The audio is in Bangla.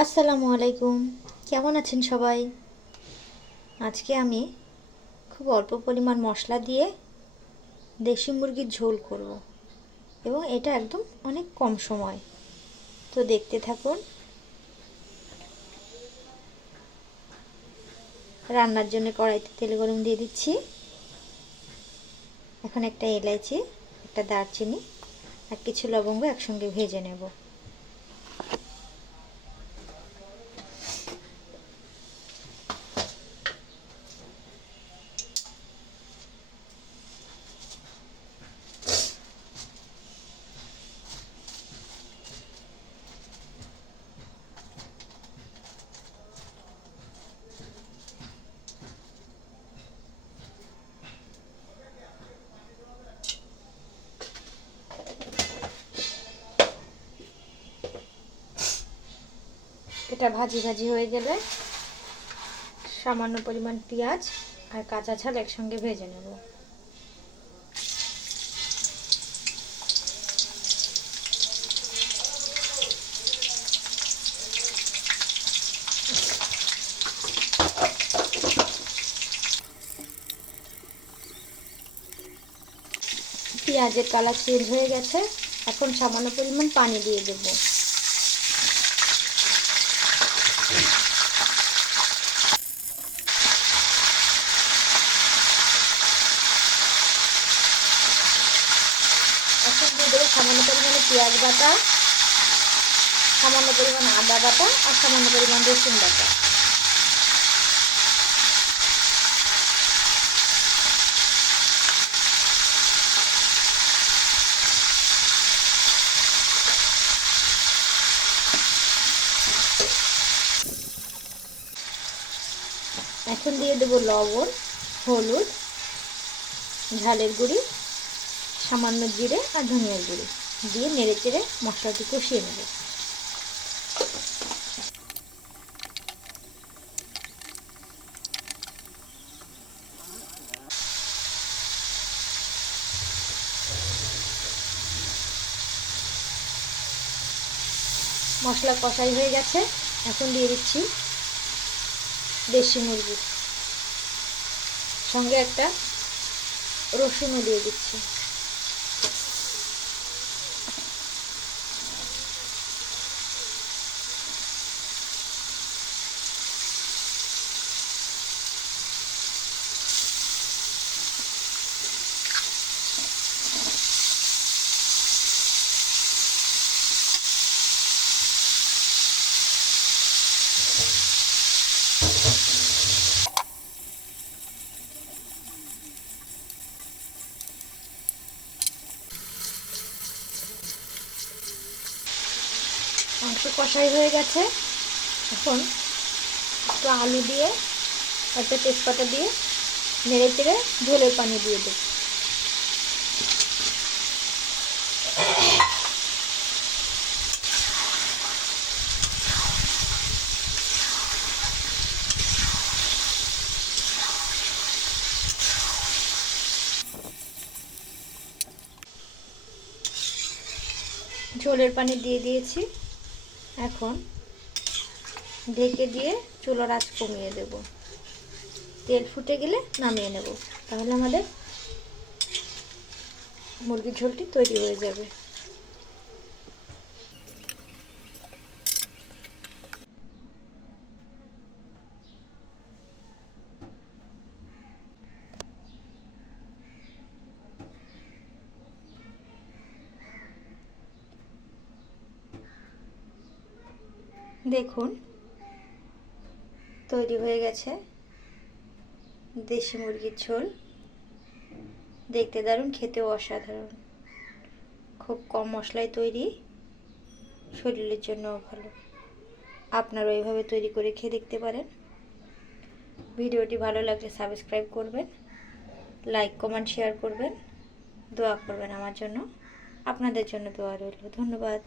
আসসালামু আলাইকুম। কেমন আছেন সবাই? আজকে আমি খুব অল্প পরিমাণ মশলা দিয়ে দেশি মুরগির ঝোল করব এবং এটা একদম অনেক কম সময়। তো দেখতে থাকুন। রান্নার জন্য কড়াইতে তেল গরম দিয়ে দিচ্ছি। এখন একটা এলাইচি, একটা দারচিনি আর কিছু লবঙ্গ একসঙ্গে ভেজে নেব। এটা ভাজি ভাজি হয়ে গেলে সামান্য পরিমাণ পেঁয়াজ আর কাঁচা ঝাল একসঙ্গে ভেজে নেব। পেঁয়াজের কালার চেঞ্জ হয়ে গেছে। এখন সামান্য পরিমাণ পানি দিয়ে দেবো। এখন দিয়ে দেবো সামান্য পরিমাণে পেঁয়াজ বাটা, সামান্য পরিমাণ আদা বাটা আর সামান্য পরিমাণ রসুন বাটা। এখন দিয়ে দেবো লবণ, হলুদ, ঝালের গুঁড়ি, সামান্য জিরে আর ধনিয়ার গুঁড়ি। দিয়ে নেড়ে চেড়ে মশলাটি কষিয়ে নেব। মশলা কষাই হয়ে গেছে। এখন দিয়ে দিচ্ছি দেশি মুরগি সঙ্গে একটা রসুনও দিয়ে দিচ্ছি। মাংস কষাই হয়ে গেছে। এখন একটু আলু দিয়ে, একটা তেজপাতা দিয়ে নেড়ে চেড়ে ঝোলের পানি দিয়ে দেব। ঝোলের পানি দিয়ে দিয়েছি। এখন ঢেকে দিয়ে চুলোর আঁচ কমিয়ে দেব। তেল ফুটে গেলে নামিয়ে নেব। তাহলে আমাদের মুরগির ঝোলটি তৈরি হয়ে যাবে। দেখুন, তৈরি হয়ে গেছে দেশি মুরগির ঝোল। দেখতে দারুণ, খেতেও অসাধারণ। খুব কম মশলায় তৈরি, শরীরের জন্যও ভালো। আপনারাও এইভাবে তৈরি করে খেয়ে দেখতে পারেন। ভিডিওটি ভালো লাগলে সাবস্ক্রাইব করবেন, লাইক, কমেন্ট, শেয়ার করবেন, দোয়া করবেন আমার জন্য। আপনাদের জন্য দোয়া রইল। ধন্যবাদ।